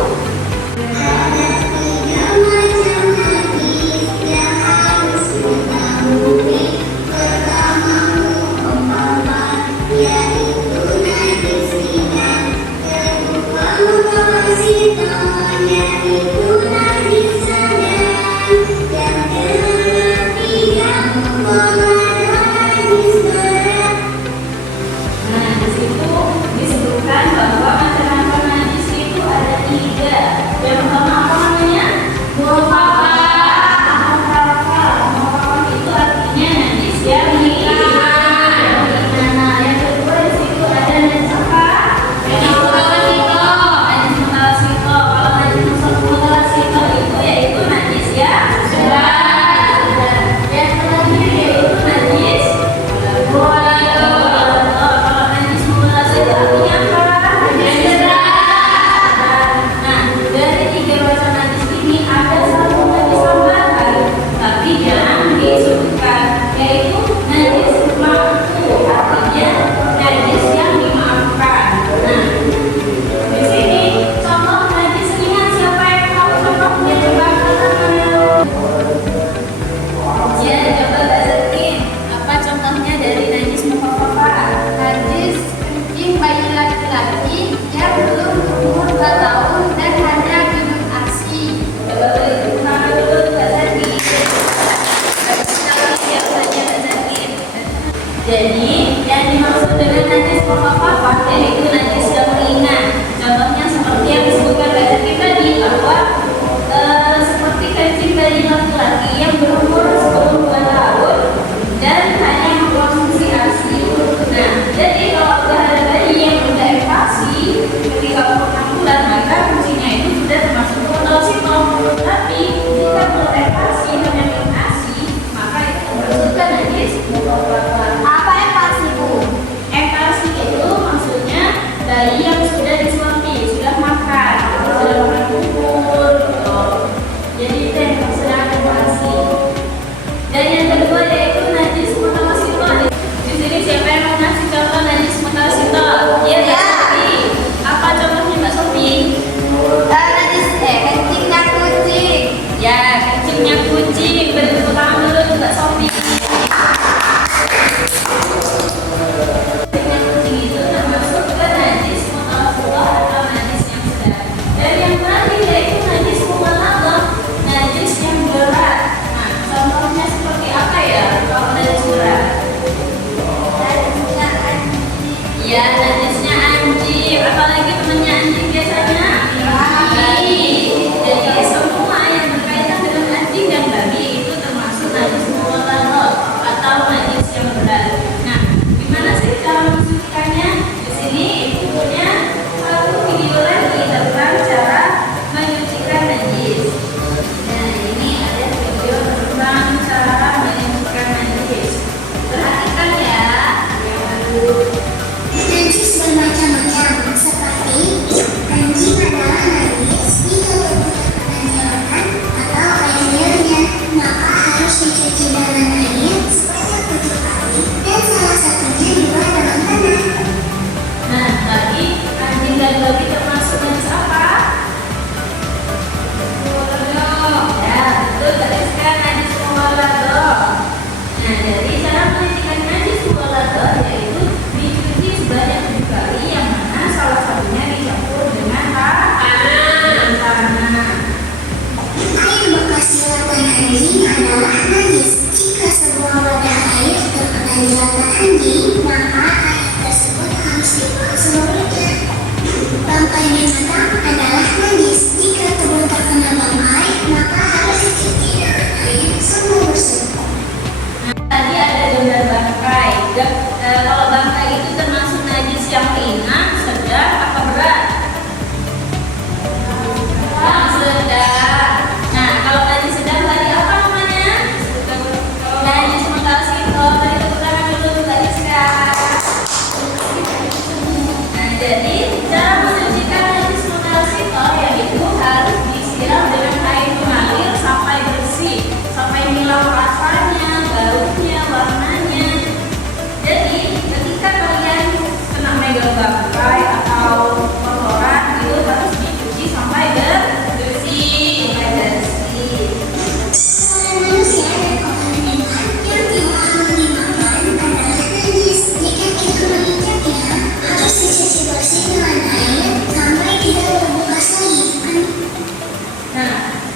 Kalau najis mutalasito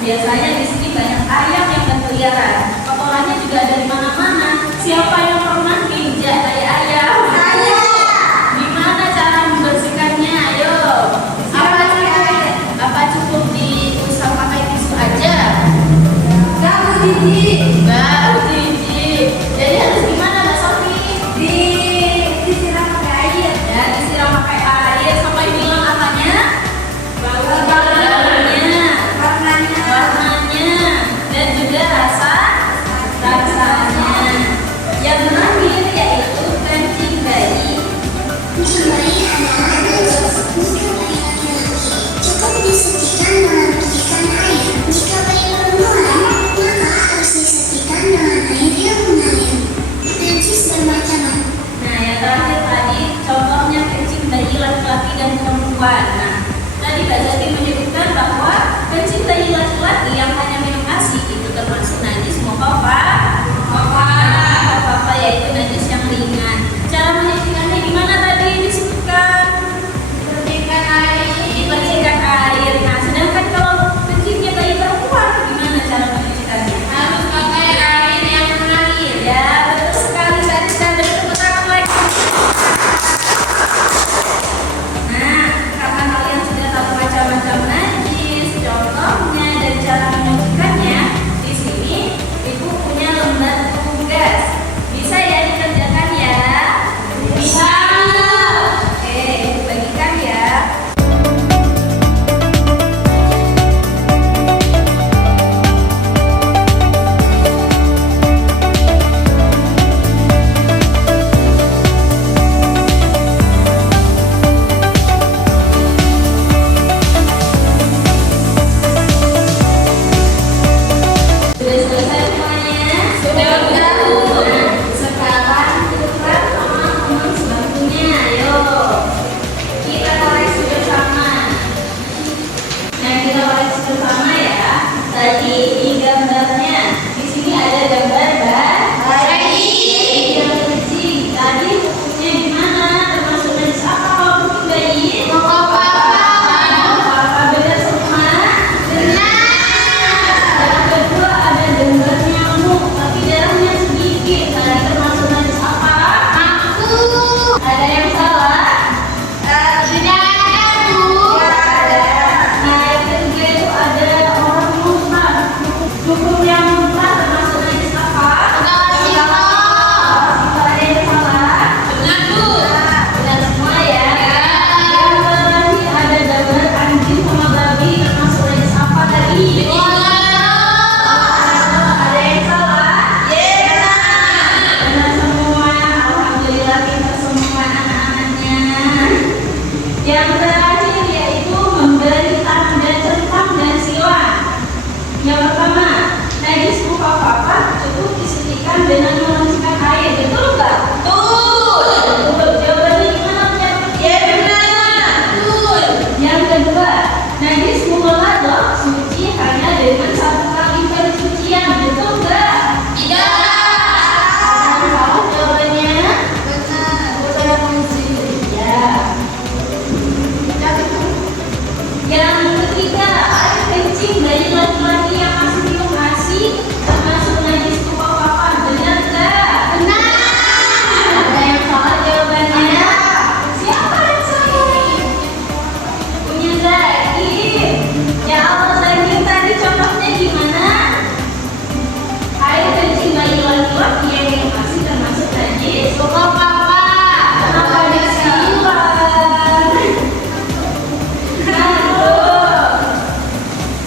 Biasanya di sini banyak ayam yang berkeliaran. Kotorannya juga ada di mana-mana. Siapa yang pernah nginjak tai ayam? Saya. Gimana cara membersihkannya? Ayo. Apa cukup diusap pakai tisu aja? Enggak, Bu Cici. Enggak, Cici. Jadi harus gimana, Mbak Sofi? Disiram pakai air. Ya, disiram pakai air sampai hilang apanya? Warnanya. Warnanya dan juga rasanya. Yang terakhir yaitu kencing bayi. Kencing bayi adalah najis jika bayi laki-laki. Cukup disuntikan dengan percikan air. Jika bayi perempuan, maka harus disuntikan dengan air yang mengalir. Najis bermacam-macam. Nah, yang terakhir tadi contohnya kencing bayi laki-laki dan perempuan. Nah, tadi Kak Zati menyebutkan bahwa kencing bayi laki-laki yang hanya minum ASI itu termasuk najis mukhafa, yaitu najis yang ringan. Cara menyucikannya gimana tadi disebutkan? Dibersihkan air. Nah, sedangkan kalau kencingnya bayi perempuan gimana cara menyucikannya? Harus pakai air yang mengalir. Ya, betul sekali. Saya beri tepuk tangan lagi. Nah, karena kalian sudah tahu macam-macam najis, contohnya dan cara menyucikannya, di sini Ibu punya lembar tugas. Bisa ya dikerjakan ya? Bisa. Oke, bagikan ya. Sudah selesai semuanya? Sudah. Nah, sekarang tukar sama teman sebangkunya. Ayo, kita koreksi bersama. Nah, kita koreksi bersama ya. Tadi di gambarnya, di sini ada gambar bayi yang kencing. Tadi bukunya di mana? Termasuk najis apa kalau buku bayi? Mukhafa. Benar semua? Yang kedua ada gambar nyamuk, tapi darahnya sedikit. Tadi termasuk najis apa? Ada yang salah? Tidak ada, Bu. Nah, yang ketiga itu ada orang muntah. Cukup yang muntah termasuk najis apa? Ada yang salah? Benar, Bu. Benar semua ya. Yang terakhir ada gambar anjing sama babi termasuk najis apa tadi? Ada yang salah? Benar semua. Alhamdulillah pintar semua anak-anaknya. Yang terakhir yaitu memberi tanda centang dan silang. Yang pertama, najis mukhafa cukup disuntikan dengan memasukkan air. Betul nggak? Betul. Jawabannya gimana? Ya, benar. Yang kedua, najis mughalladah suci hanya dengan satu kali pencucian. Betul nggak? Tidak. Ada yang salah jawabannya? Ya. Yang ketiga, air kencing bayi laki-laki yang masih minum ASI termasuk najis mukhafa. Benar nggak? Ada yang salah jawabannya? Siapa yang salah? Punya Zaki. Ya Allah, Zaki tadi contohnya gimana? Air kencing bayi laki-laki yang minum ASI termasuk najis mukhafa. Kenapa disilang?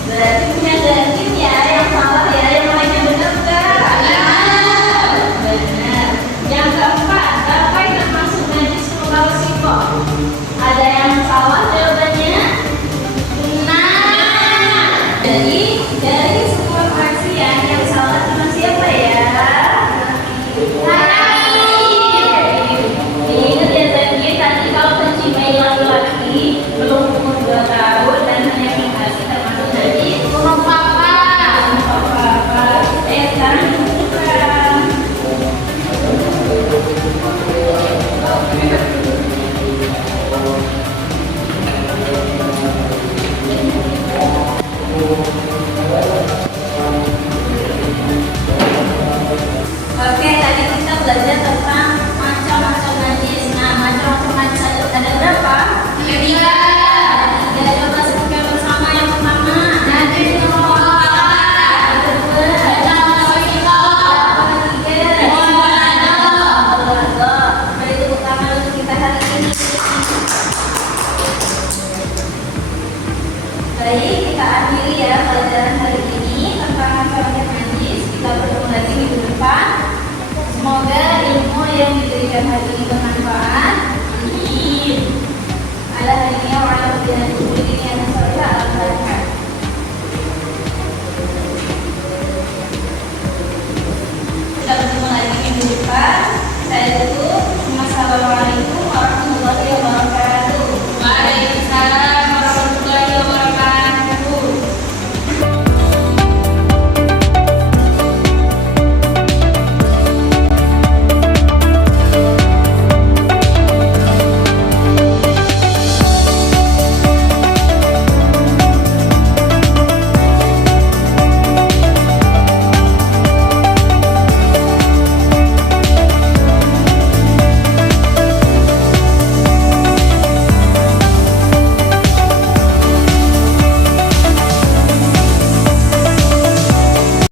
Berarti punya Zaki ya yang salah ya, yang lainnya benar nggak? Benar. Yang keempat, apa yang termasuk najis plural sifat? Ada yang salah jawabannya? Jadi dari semua fraksi yang salah cuma siapa ya? Ingat ya Zaki, tadi kalau kencing bayi laki-laki belum umur 2 tahun dan hanya minum ASI termasuk najis mukhafa. Sekarang dibutuhkan. Oh. menjadikan hari ini bermanfaat. Amin. Ala hadiniya wa ala